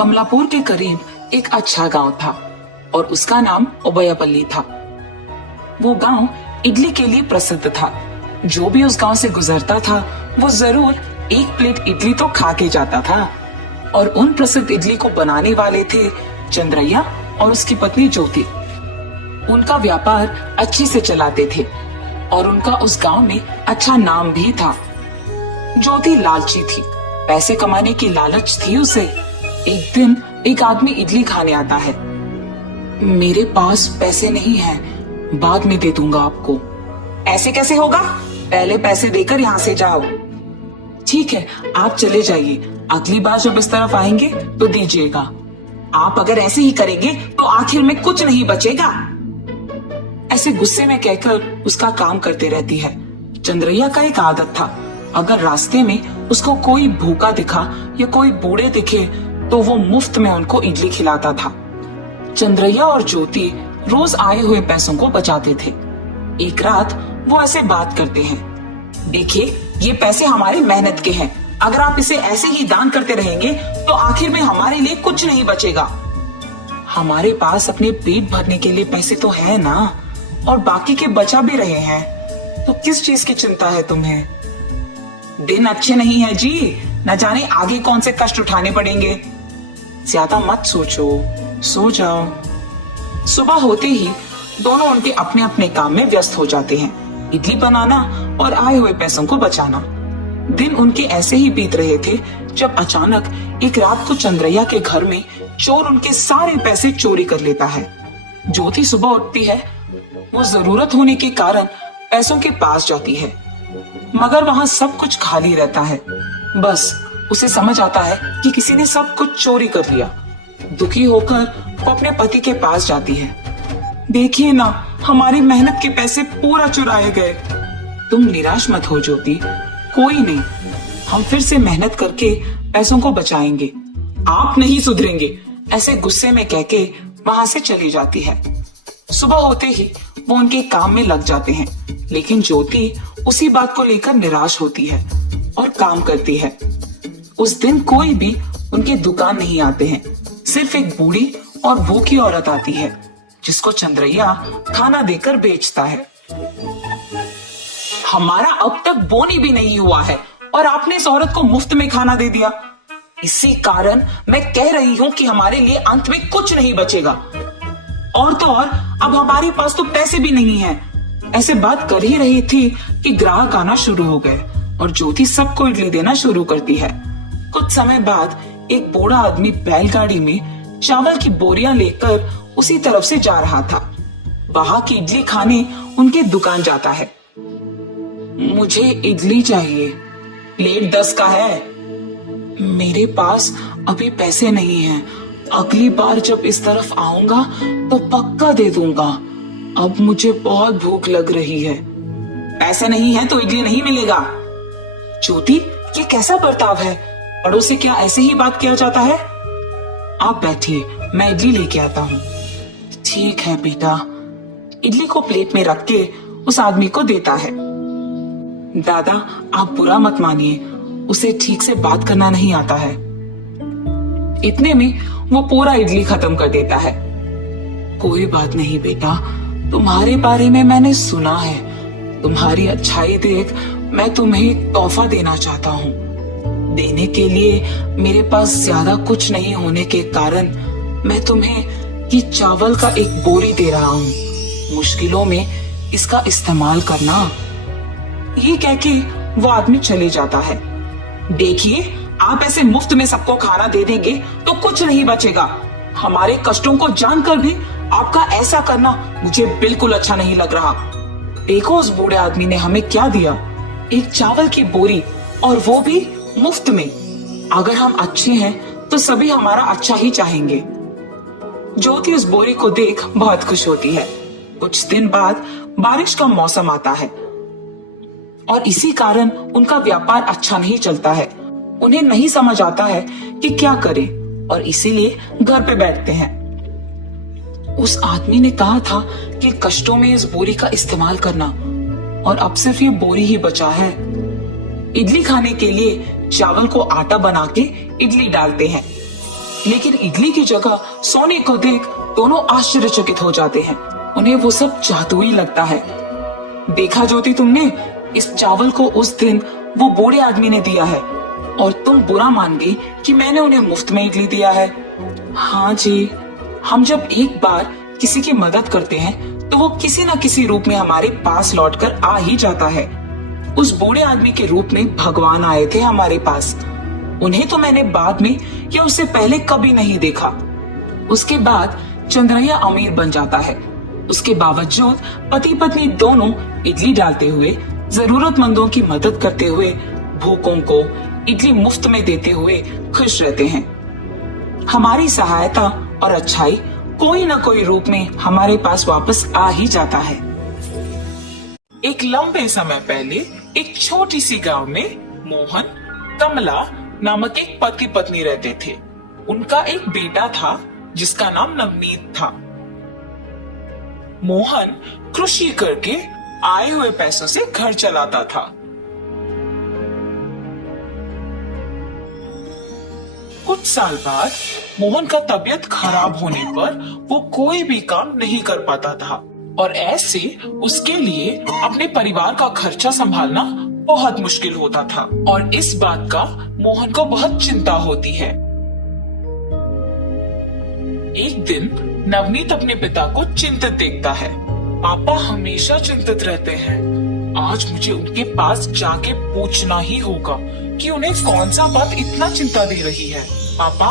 कमलापुर के करीब एक अच्छा गांव था और उसका नाम ओबयापल्ली था। वो गांव इडली के लिए प्रसिद्ध था। जो भी उस गांव से गुजरता था वो जरूर एक प्लेट इडली तो खा के जाता था। और उन प्रसिद्ध इडली को बनाने वाले थे चंद्रैया और उसकी पत्नी ज्योति। उनका व्यापार अच्छे से चलाते थे और उनका उस गांव में अच्छा नाम भी था। ज्योति लालची थी, पैसे कमाने की लालच थी उसे। एक दिन एक आदमी इडली खाने आता है। मेरे पास पैसे नहीं हैं, बाद में दे दूंगा आपको। ऐसे कैसे होगा? पहले पैसे देकर यहाँ से जाओ। ठीक है, आप चले जाइए, अगली बार जब इस तरफ आएंगे तो दीजिएगा। आप अगर ऐसे ही करेंगे तो आखिर में कुछ नहीं बचेगा। ऐसे गुस्से में कहकर उसका काम करते रहती है। चंद्रैया का एक आदत था, अगर रास्ते में उसको कोई भूखा दिखा या कोई बूढ़े दिखे तो वो मुफ्त में उनको इडली खिलाता था। चंद्रैया और ज्योति रोज आए हुए पैसों को बचाते थे। एक रात वो ऐसे बात करते हैं, देखिए ये पैसे हमारे मेहनत के हैं, अगर आप इसे ऐसे ही दान करते रहेंगे तो आखिर में हमारे लिए कुछ नहीं बचेगा। हमारे पास अपने पेट भरने के लिए पैसे तो है ना, और बाकी के बचा भी रहे हैं, तो किस चीज की चिंता है तुम्हें? दिन अच्छे नहीं है जी, न जाने आगे कौन से कष्ट उठाने पड़ेंगे। ज्यादा मत सोचो, सो जाओ। सुबह होते ही दोनों उनके अपने अपने काम में व्यस्त हो जाते हैं, इडली बनाना और आए हुए पैसों को बचाना। दिन उनके ऐसे ही बीत रहे थे जब अचानक एक रात को चंद्रैया के घर में चोर उनके सारे पैसे चोरी कर लेता है। ज्योति सुबह उठती है, वो जरूरत होने के कारण पैसों के पास जाती है, मगर वहां सब कुछ खाली रहता है। बस उसे समझ आता है कि किसी ने सब कुछ चोरी कर लिया। दुखी होकर वो अपने पति के पास जाती है। देखिए ना, हमारी मेहनत के पैसे पूरा चुराए गए। तुम निराश मत हो ज्योति, कोई नहीं, हम फिर से मेहनत करके पैसों को बचाएंगे। आप नहीं सुधरेंगे, ऐसे गुस्से में कहके वहां से चली जाती है। सुबह होते ही वो उनके काम में लग जाते हैं, लेकिन ज्योति उसी बात को लेकर निराश होती है और काम करती है। उस दिन कोई भी उनके दुकान नहीं आते हैं, सिर्फ एक बूढ़ी और भूखी औरत आती है जिसको चंद्रैया खाना देकर बेचता है। हमारा अब तक बोनी भी नहीं हुआ है और आपने इस औरत को मुफ्त में खाना दे दिया। इसी कारण मैं कह रही हूँ कि हमारे लिए अंत में कुछ नहीं बचेगा। और तो और अब हमारे पास तो पैसे भी नहीं हैं। ऐसे बात कर ही रही थी कि ग्राहक आना शुरू हो गए और ज्योति सबको इडली देना शुरू करती है। कुछ समय बाद एक बूढ़ा आदमी बैलगाड़ी में चावल की बोरियां लेकर उसी तरफ से जा रहा था। वहां की इडली खाने उनके दुकान जाता है। मुझे इडली चाहिए, प्लेट 10 का है। मेरे पास अभी पैसे नहीं हैं, अगली बार जब इस तरफ आऊंगा तो पक्का दे दूंगा। अब मुझे बहुत भूख लग रही है। पैसे नहीं है तो इडली नहीं मिलेगा। ज्योति, ये कैसा बर्ताव है? बड़ों से क्या ऐसे ही बात किया जाता है? आप बैठिए, मैं इडली लेके आता हूँ। ठीक है बेटा। इडली को प्लेट में रख के उस आदमी को देता है। दादा, आप बुरा मत मानिए, उसे ठीक से बात करना नहीं आता है। इतने में वो पूरा इडली खत्म कर देता है। कोई बात नहीं बेटा, तुम्हारे बारे में मैंने सुना है। तुम्हारी अच्छाई देख मैं तुम्हें एक तोहफा देना चाहता हूँ। देने के लिए मेरे पास ज्यादा कुछ नहीं होने के कारण मैं तुम्हें ये चावल का एक बोरी दे रहा हूँ। मुश्किलों में इसका इस्तेमाल करना। ये कह के वो आदमी चले जाता है। देखिए, आप ऐसे मुफ्त में सबको खाना दे देंगे तो कुछ नहीं बचेगा। हमारे कष्टों को जानकर भी आपका ऐसा करना मुझे बिल्कुल अच्छा नहीं लग रहा। देखो उस बूढ़े आदमी ने हमें क्या दिया, एक चावल की बोरी, और वो भी मुफ्त में। अगर हम अच्छे हैं तो सभी हमारा अच्छा ही चाहेंगे। ज्योति उस बोरी को देख बहुत खुश होती है। कुछ दिन बाद बारिश का मौसम आता है और इसी कारण उनका व्यापार अच्छा नहीं चलता है। उन्हें नहीं समझ आता है कि क्या करें और इसीलिए घर पे बैठते हैं। उस आदमी ने कहा था कि कष्टों में इस बोरी का इस्तेमाल करना, और अब सिर्फ ये बोरी ही बचा है। इडली खाने के लिए चावल को आटा बना के इडली डालते हैं। लेकिन इडली की जगह सोने को देख दोनों आश्चर्यचकित हो जाते हैं। उन्हें वो सब जादुई लगता है। देखा ज्योति तुमने, इस चावल को उस दिन वो बूढ़े आदमी ने दिया है और तुम बुरा मान गई कि मैंने उन्हें मुफ्त में इडली दिया है। हाँ जी, हम जब एक बार किसी की मदद करते हैं तो वो किसी न किसी रूप में हमारे पास लौटकर आ ही जाता है। उस बूढ़े आदमी के रूप में भगवान आए थे हमारे पास। उन्हें तो मैंने बाद में या उससे पहले कभी नहीं देखा। उसके बाद चंद्रैया अमीर बन जाता है। उसके बावजूद पति पत्नी दोनों इडली डालते हुए, जरूरतमंदों की मदद करते हुए, भूखों को इडली मुफ्त में देते हुए खुश रहते हैं। हमारी सहायता और अच्छाई कोई न कोई रूप में हमारे पास वापस आ ही जाता है। एक लंबे समय पहले एक छोटी सी गांव में मोहन, कमला नामक एक पति पत्नी रहते थे। उनका एक बेटा था जिसका नाम नवनीत था। मोहन कृषि करके आए हुए पैसों से घर चलाता था। कुछ साल बाद मोहन का तबीयत खराब होने पर वो कोई भी काम नहीं कर पाता था और ऐसे उसके लिए अपने परिवार का खर्चा संभालना बहुत मुश्किल होता था और इस बात का मोहन को बहुत चिंता होती है। एक दिन नवनीत अपने पिता को चिंतित देखता है। पापा हमेशा चिंतित रहते हैं। आज मुझे उनके पास जाके पूछना ही होगा कि उन्हें कौन सा बात इतना चिंता दे रही है। पापा,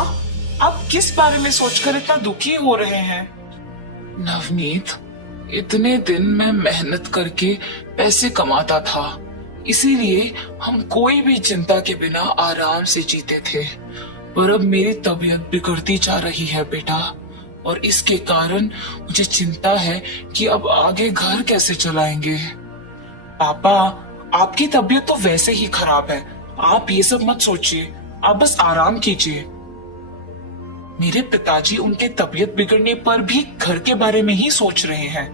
आप किस बारे में सोचकर इतना दुखी हो रहे हैं? नवनीत, इतने दिन मैं मेहनत करके पैसे कमाता था, इसीलिए हम कोई भी चिंता के बिना आराम से जीते थे। पर अब मेरी तबीयत बिगड़ती जा रही है बेटा, और इसके कारण मुझे चिंता है कि अब आगे घर कैसे चलाएंगे। पापा, आपकी तबीयत तो वैसे ही खराब है, आप ये सब मत सोचिए, आप बस आराम कीजिए। मेरे पिताजी उनके तबीयत बिगड़ने पर भी घर के बारे में ही सोच रहे हैं।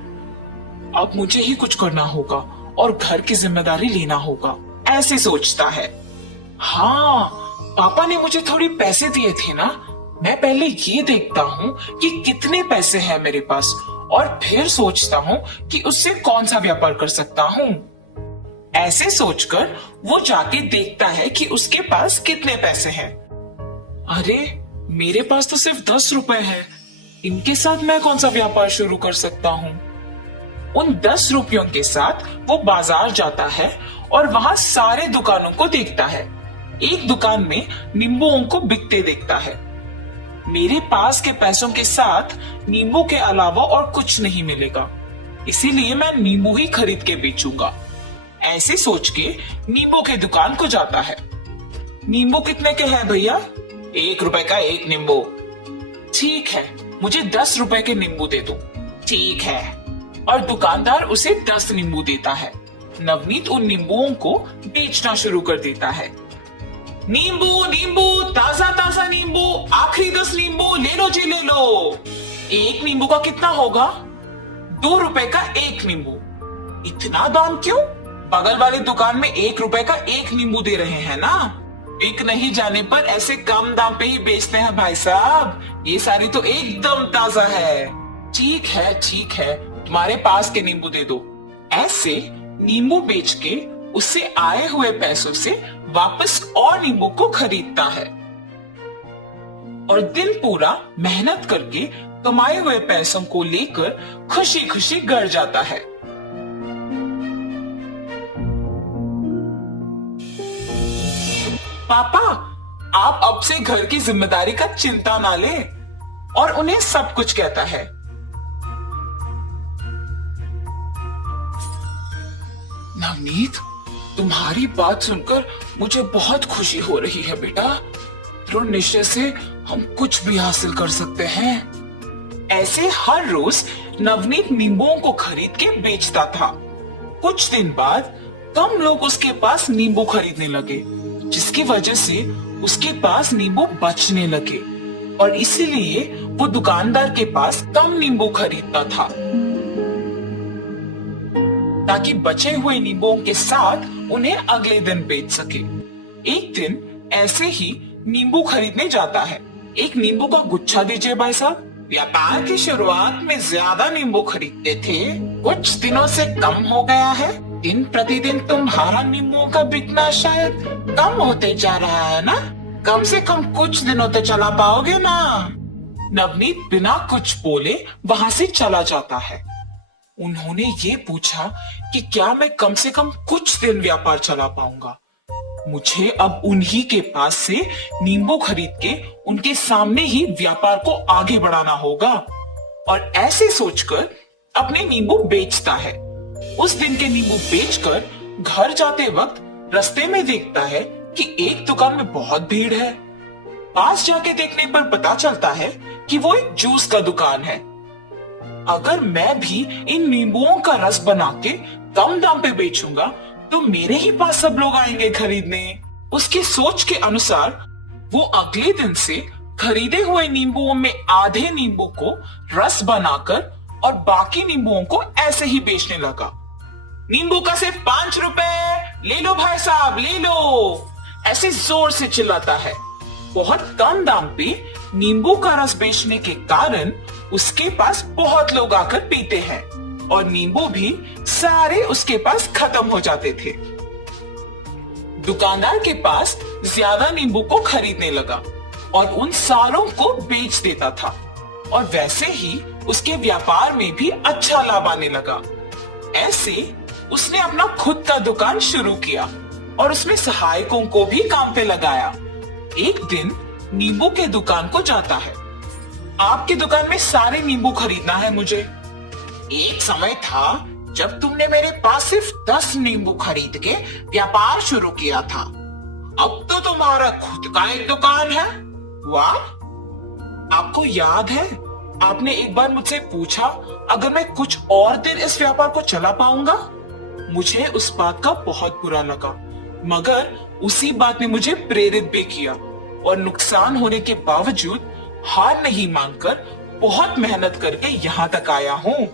अब मुझे ही कुछ करना होगा और घर की जिम्मेदारी लेना होगा, ऐसे सोचता है। हाँ, पापा ने मुझे थोड़ी पैसे दिए थे ना, मैं पहले ये देखता हूँ कि कितने पैसे हैं मेरे पास और फिर सोचता हूँ कि उससे कौन सा व्यापार कर सकता हूँ। ऐसे सोचकर वो जाके देखता है कि उसके पास कितने पैसे हैं। अरे, मेरे पास तो सिर्फ 10 रुपए हैं, इनके साथ मैं कौन सा व्यापार शुरू कर सकता हूँ। उन 10 रुपयों के साथ वो बाजार जाता है और वहां सारे दुकानों को देखता है। एक दुकान में नींबुओं को बिकते देखता है। मेरे पास के पैसों के साथ नींबू के अलावा और कुछ नहीं मिलेगा, इसीलिए मैं नींबू ही खरीद के बेचूंगा। ऐसे सोच के नींबू के दुकान को जाता है। नींबू कितने के हैं भैया? 1 रुपए का एक नींबू। ठीक है, मुझे 10 रुपए के नींबू दे दो। ठीक है, और दुकानदार उसे 10 नींबू देता है। नवनीत उन नींबुओं को बेचना शुरू कर देता है। नींबू नींबू, ताजा ताजा नींबू, आखिरी 10 नींबू ले लो जी, ले लो। एक नींबू का कितना होगा? 2 रुपए का एक नींबू। इतना दाम क्यों? बगल वाली दुकान में 1 रुपए का एक नींबू दे रहे हैं ना। बिक नहीं जाने पर ऐसे कम दाम पे ही बेचते हैं भाई साहब, ये सारी तो एकदम ताजा है। ठीक है ठीक है, तुम्हारे पास के नींबू दे दो। ऐसे नींबू बेच के उससे आए हुए पैसों से वापस और नींबू को खरीदता है और दिन पूरा मेहनत करके कमाए हुए पैसों को लेकर खुशी खुशी घर जाता है। पापा, आप अब से घर की जिम्मेदारी का चिंता ना ले, और उन्हें सब कुछ कहता है। नवनीत, तुम्हारी बात सुनकर मुझे बहुत खुशी हो रही है बेटा। दृढ़ निश्चय से हम कुछ भी हासिल कर सकते हैं। ऐसे हर रोज नवनीत नींबुओं को खरीद के बेचता था। कुछ दिन बाद कम लोग उसके पास नींबू खरीदने लगे, जिसकी वजह से उसके पास नींबू बचने लगे और इसीलिए वो दुकानदार के पास कम नींबू खरीदता था, ताकि बचे हुए नींबुओं के साथ उन्हें अगले दिन बेच सके। एक दिन ऐसे ही नींबू खरीदने जाता है। एक नींबू का गुच्छा दीजिए भाई साहब। व्यापार की शुरुआत में ज्यादा नींबू खरीदते थे, कुछ दिनों से कम हो गया है। दिन प्रतिदिन तुम्हारा नींबुओं का बिकना शायद कम होते जा रहा है ना? कम से कम कुछ दिनों तक चला पाओगे ना? नवनीत बिना कुछ बोले वहां से चला जाता है। उन्होंने ये पूछा कि क्या मैं कम से कम कुछ दिन व्यापार चला पाऊंगा? मुझे अब उन्हीं के पास से नींबू खरीद के उनके सामने ही व्यापार को आगे बढ़ाना होगा। और ऐसे सोचकर अपने नींबू बेचता है। उस दिन के नींबू बेचकर घर जाते वक्त रास्ते में देखता है कि एक दुकान में बहुत भीड़ है। पास जाके देखने पर पता चलता है कि वो एक जूस का दुकान है। अगर मैं भी इन नींबुओं का रस बना के कम दाम पे बेचूंगा तो मेरे ही पास सब लोग आएंगे खरीदने। उसकी सोच के अनुसार वो अगले दिन से खरीदे हुए नींबुओं में आधे नींबू को रस बनाकर और बाकी नींबुओं को ऐसे ही बेचने लगा। नींबू का सिर्फ 5 रुपए, ले लो भाई साहब ले लो, ऐसे जोर से चिल्लाता है। बहुत कम दाम पे नींबू का रस बेचने के कारण उसके पास बहुत लोग आकर पीते हैं और नींबू भी सारे उसके पास खत्म हो जाते थे। दुकानदार के पास ज्यादा नींबू को खरीदने लगा और उन सारों को बेच देता था और वैसे ही उसके व्यापार में भी अच्छा लाभ आने लगा। ऐसे उसने अपना खुद का दुकान शुरू किया और उसमें सहायकों को भी काम पे लगाया। एक दिन नींबू के दुकान को जाता है। आपकी दुकान में सारे नींबू खरीदना है मुझे। एक समय था जब तुमने मेरे पास सिर्फ 10 नींबू खरीद के व्यापार शुरू किया था। अब तो तुम्हारा खुद का एक दुकान है। वाह! आपको याद है आपने एक बार मुझसे पूछा अगर मैं कुछ और दिन इस व्यापार को चला पाऊंगा? मुझे उस बात का बहुत बुरा लगा, मगर उसी बात ने मुझे प्रेरित भी किया और नुकसान होने के बावजूद हार नहीं मानकर बहुत मेहनत करके यहाँ तक आया हूँ।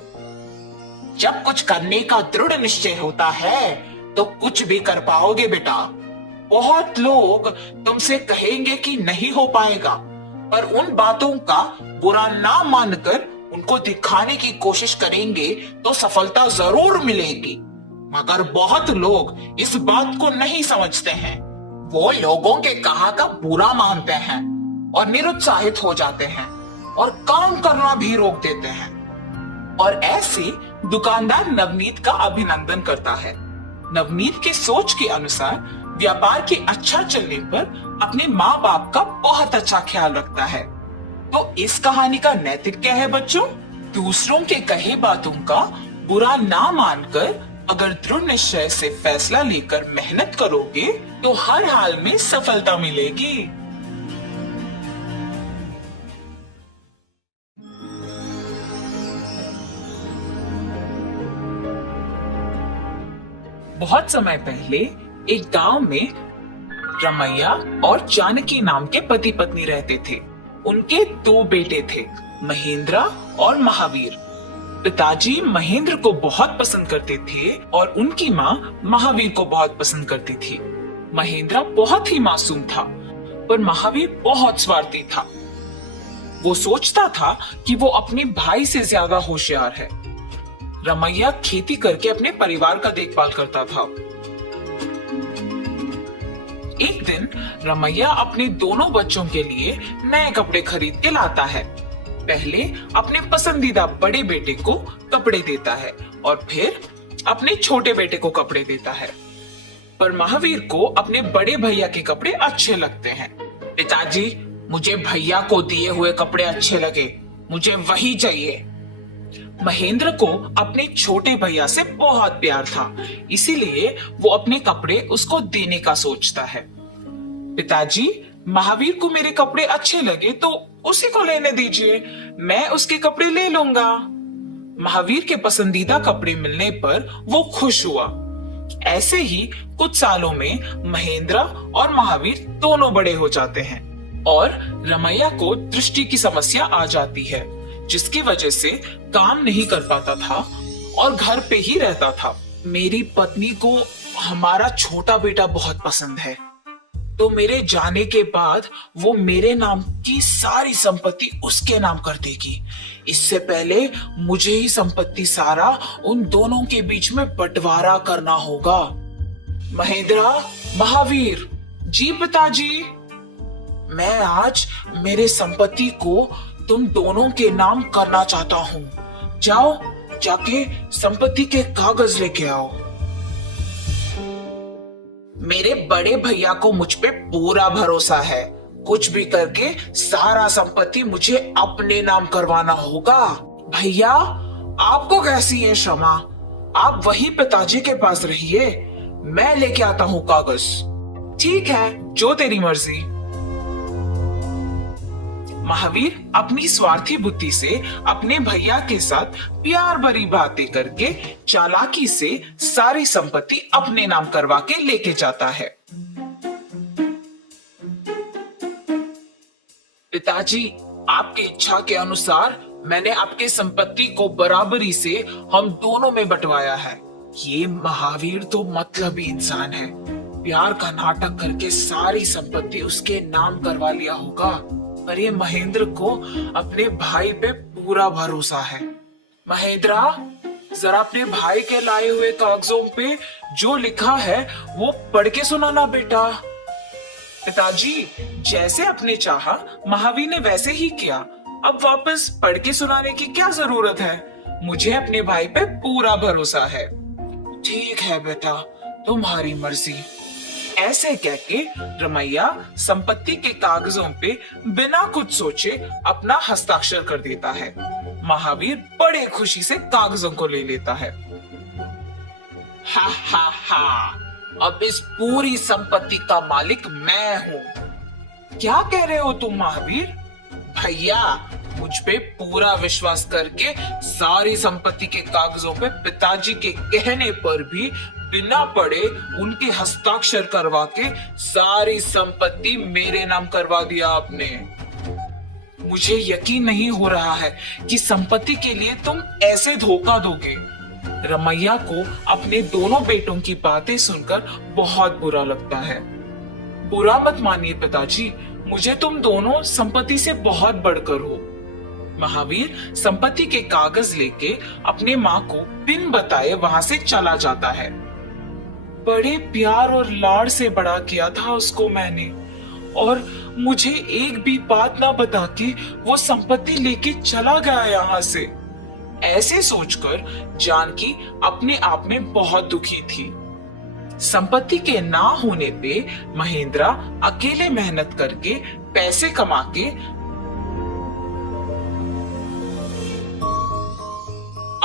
जब कुछ करने का दृढ़ निश्चय होता है तो कुछ भी कर पाओगे बेटा। बहुत लोग तुमसे कहेंगे कि नहीं हो पाएगा, पर उन बातों का बुरा ना मानकर उनको दिखाने की कोशिश करेंगे तो सफलता जरूर मिलेगी। मगर बहुत लोग इस बात को नहीं समझते हैं। वो लोगों के कहा का बुरा मानते हैं और निरुत्साहित हो जाते हैं और काम करना भी रोक देते हैं। और ऐसे दुकानदार नवनीत का अभिनंदन करता है। नवनीत की सोच के अनुसार व्यापार के अच्छा चलने पर अपने माँ बाप का बहुत अच्छा ख्याल रखता है। तो इस कहानी का नैतिक क्या है बच्चों? दूसरों के कहे बातों का बुरा ना मानकर अगर दृढ़ निश्चय से फैसला लेकर मेहनत करोगे तो हर हाल में सफलता मिलेगी। बहुत समय पहले एक गांव में रमैया और जानकी नाम के पति पत्नी रहते थे। उनके 2 बेटे थे, महेंद्र और महावीर। पिताजी महेंद्र को बहुत पसंद करते थे और उनकी माँ महावीर को बहुत पसंद करती थी। महेंद्र बहुत ही मासूम था, पर महावीर बहुत स्वार्थी था। वो सोचता था कि वो अपने भाई से ज्यादा होशियार है। रमैया खेती करके अपने परिवार का देखभाल करता था। एक दिन रमैया अपने दोनों बच्चों के लिए नए कपड़े खरीद के लाता है। पहले अपने पसंदीदा बड़े बेटे को कपड़े देता है और फिर अपने छोटे बेटे को कपड़े देता है। पर महावीर को अपने बड़े भैया के कपड़े अच्छे लगते हैं। पिताजी, मुझे भैया को दिए हुए कपड़े अच्छे लगे, मुझे वही चाहिए। महेंद्र को अपने छोटे भैया से बहुत प्यार था, इसीलिए वो अपने कपड़े उसको देने का सोचता है। पिताजी, महावीर को मेरे कपड़े अच्छे लगे तो उसी को लेने दीजिए, मैं उसके कपड़े ले लूंगा। महावीर के पसंदीदा कपड़े मिलने पर वो खुश हुआ। ऐसे ही कुछ सालों में महेंद्र और महावीर दोनों बड़े हो जाते हैं और रमैया को दृष्टि की समस्या आ जाती है, जिसकी वजह से काम नहीं कर पाता था और घर पे ही रहता था। मेरी पत्नी को हमारा छोटा बेटा बहुत पसंद है, तो मेरे जाने के बाद वो मेरे नाम की सारी संपत्ति उसके नाम कर देगी। इससे पहले मुझे ही संपत्ति सारा उन दोनों के बीच में बंटवारा करना होगा। महेंद्रा, महावीर, जी पिताजी, मैं आज मेरे संपत्ति को तुम दोनों के नाम करना चाहता हूँ। जाओ, जाके संपत्ति के कागज लेके आओ। मेरे बड़े भैया को मुझ पे पूरा भरोसा है। कुछ भी करके सारा संपत्ति मुझे अपने नाम करवाना होगा। भैया, आपको कैसी है क्षमा? आप वही पिताजी के पास रहिए, मैं लेके आता हूँ कागज। ठीक है, जो तेरी मर्जी। महावीर अपनी स्वार्थी बुद्धि से अपने भैया के साथ प्यार भरी बातें करके चालाकी से सारी संपत्ति अपने नाम करवा के लेके जाता है। पिताजी, आपकी इच्छा के अनुसार मैंने आपके संपत्ति को बराबरी से हम दोनों में बंटवाया है। ये महावीर तो मतलबी इंसान है। प्यार का नाटक करके सारी संपत्ति उसके नाम करवा लिया होगा, पर ये महेंद्र को अपने भाई पे पूरा भरोसा है। महेंद्रा, जरा अपने भाई के लाए हुए कागजों पे जो लिखा है वो पढ़ के सुनाना बेटा। पिताजी, जैसे आपने चाहा महावीर ने वैसे ही किया। अब वापस पढ़ के सुनाने की क्या जरूरत है? मुझे अपने भाई पे पूरा भरोसा है। ठीक है बेटा, तुम्हारी मर्जी। ऐसे कह के रमैया संपत्ति के कागजों पे बिना कुछ सोचे अपना हस्ताक्षर कर देता है। महावीर बड़े खुशी से कागजों को ले लेता है। हा हा हा, अब इस पूरी संपत्ति का मालिक मैं हूँ। क्या कह रहे हो तुम महावीर? भैया, मुझ पे पूरा विश्वास करके सारी संपत्ति के कागजों पे पिताजी के कहने पर भी बिना पढ़े उनके हस्ताक्षर करवा के सारी संपत्ति मेरे नाम करवा दिया आपने। मुझे यकीन नहीं हो रहा है कि संपत्ति के लिए तुम ऐसे धोखा दोगे। रमैया को अपने दोनों बेटों की बातें सुनकर बहुत बुरा लगता है। बुरा मत मानिए पिताजी, मुझे तुम दोनों संपत्ति से बहुत बढ़कर हो। महावीर संपत्ति के कागज लेके अपने माँ को बिन बताए वहां से चला जाता है। बड़े प्यार और लाड़ से बड़ा किया था उसको मैंने, और मुझे एक भी बात ना बता के वो संपत्ति लेके चला गया यहाँ से। ऐसे सोचकर जानकी अपने आप में बहुत दुखी थी। संपत्ति के ना होने पे महेंद्रा अकेले मेहनत करके पैसे कमा के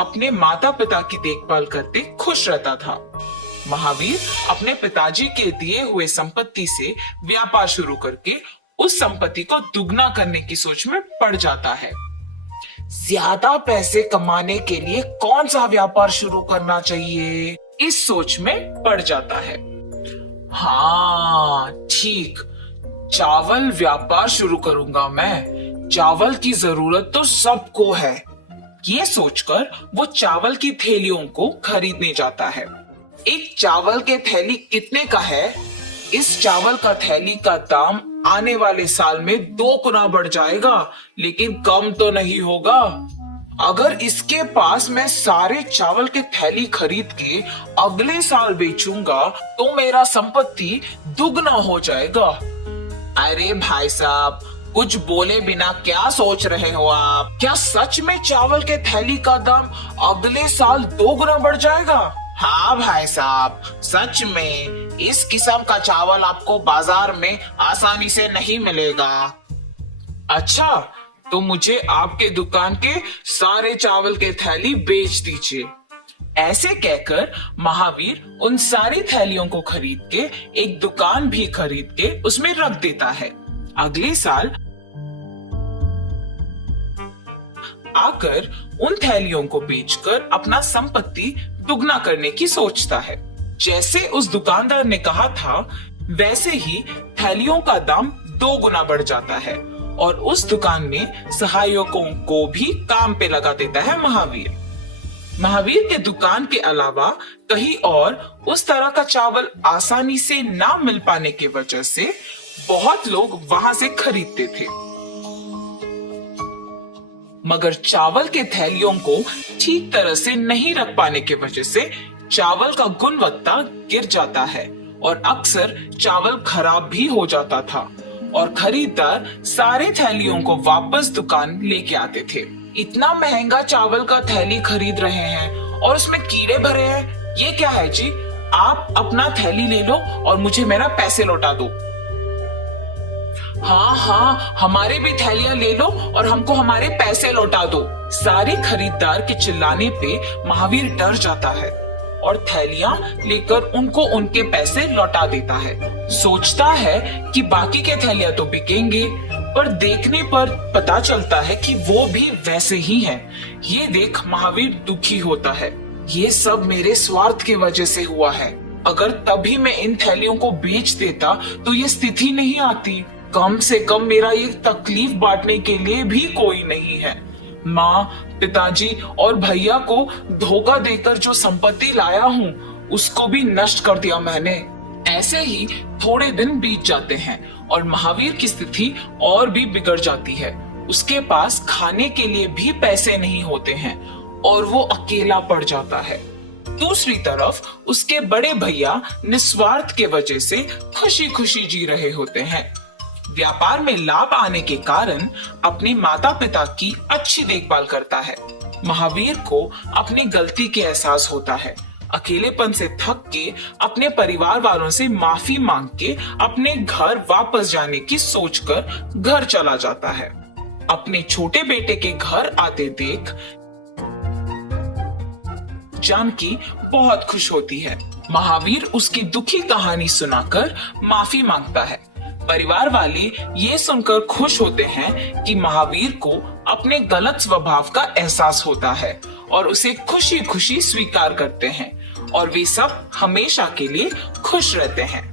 अपने माता पिता की देखभाल करते खुश रहता था। महावीर अपने पिताजी के दिए हुए संपत्ति से व्यापार शुरू करके उस संपत्ति को दुगना करने की सोच में पड़ जाता है। ज्यादा पैसे कमाने के लिए कौन सा व्यापार शुरू करना चाहिए, इस सोच में पड़ जाता है। हाँ ठीक, चावल व्यापार शुरू करूंगा मैं। चावल की जरूरत तो सबको है। ये सोचकर वो चावल की थैलियों को खरीदने जाता है। एक चावल के थैली कितने का है? इस चावल का थैली का दाम आने वाले साल में 2 गुना बढ़ जाएगा, लेकिन कम तो नहीं होगा। अगर इसके पास मैं सारे चावल के थैली खरीद के अगले साल बेचूंगा तो मेरा संपत्ति दुगना हो जाएगा। अरे भाई साहब, कुछ बोले बिना क्या सोच रहे हो आप? क्या सच में चावल के थैली का दाम अगले साल 2 गुना बढ़ जाएगा? हाँ भाई साहब, सच में इस किस्म का चावल आपको बाजार में आसानी से नहीं मिलेगा। अच्छा, तो मुझे आपके दुकान के सारे चावल के थैली बेच दीजिए। ऐसे कहकर महावीर उन सारी थैलियों को खरीद के एक दुकान भी खरीद के उसमें रख देता है। अगले साल आकर उन थैलियों को बेचकर अपना संपत्ति दुगना करने की सोचता है। जैसे उस दुकानदार ने कहा था, वैसे ही थैलियों का दाम 2 गुना बढ़ जाता है और उस दुकान में सहायकों को भी काम पे लगा देता है महावीर। महावीर के दुकान के अलावा कहीं और उस तरह का चावल आसानी से ना मिल पाने की वजह से बहुत लोग वहां से खरीदते थे। मगर चावल के थैलियों को ठीक तरह से नहीं रख पाने की वजह से चावल का गुणवत्ता गिर जाता है और अक्सर चावल खराब भी हो जाता था और खरीदार सारे थैलियों को वापस दुकान लेके आते थे। इतना महंगा चावल का थैली खरीद रहे हैं और उसमें कीड़े भरे हैं, ये क्या है जी? आप अपना थैली ले लो और मुझे मेरा पैसे लौटा दो। हाँ, हमारे भी थैलियां ले लो और हमको हमारे पैसे लौटा दो। सारे खरीदार के चिल्लाने पे महावीर डर जाता है और थैलियां लेकर उनको उनके पैसे लौटा देता है। सोचता है कि बाकी के थैलियां तो बिकेंगे, पर देखने पर पता चलता है कि वो भी वैसे ही हैं। ये देख महावीर दुखी होता है। ये सब मेरे स्वार्थ की वजह से हुआ है। अगर तभी मैं इन थैलियों को बेच देता तो ये स्थिति नहीं आती। कम से कम मेरा ये तकलीफ बांटने के लिए भी कोई नहीं है। माँ, पिताजी और भैया को धोखा देकर जो संपत्ति लाया हूँ उसको भी नष्ट कर दिया मैंने। ऐसे ही थोड़े दिन बीत जाते हैं और महावीर की स्थिति और भी बिगड़ जाती है। उसके पास खाने के लिए भी पैसे नहीं होते हैं और वो अकेला पड़ जाता है। दूसरी तरफ उसके बड़े भैया निस्वार्थ के वजह से खुशी खुशी जी रहे होते हैं। व्यापार में लाभ आने के कारण अपने माता पिता की अच्छी देखभाल करता है। महावीर को अपनी गलती के एहसास होता है। अकेलेपन से थक के अपने परिवार वालों से माफी मांग के अपने घर वापस जाने की सोचकर घर चला जाता है। अपने छोटे बेटे के घर आते देख जानकी बहुत खुश होती है। महावीर उसकी दुखी कहानी सुनाकर माफी मांगता है। परिवार वाले ये सुनकर खुश होते हैं कि महावीर को अपने गलत स्वभाव का एहसास होता है और उसे खुशी खुशी स्वीकार करते हैं और वे सब हमेशा के लिए खुश रहते हैं।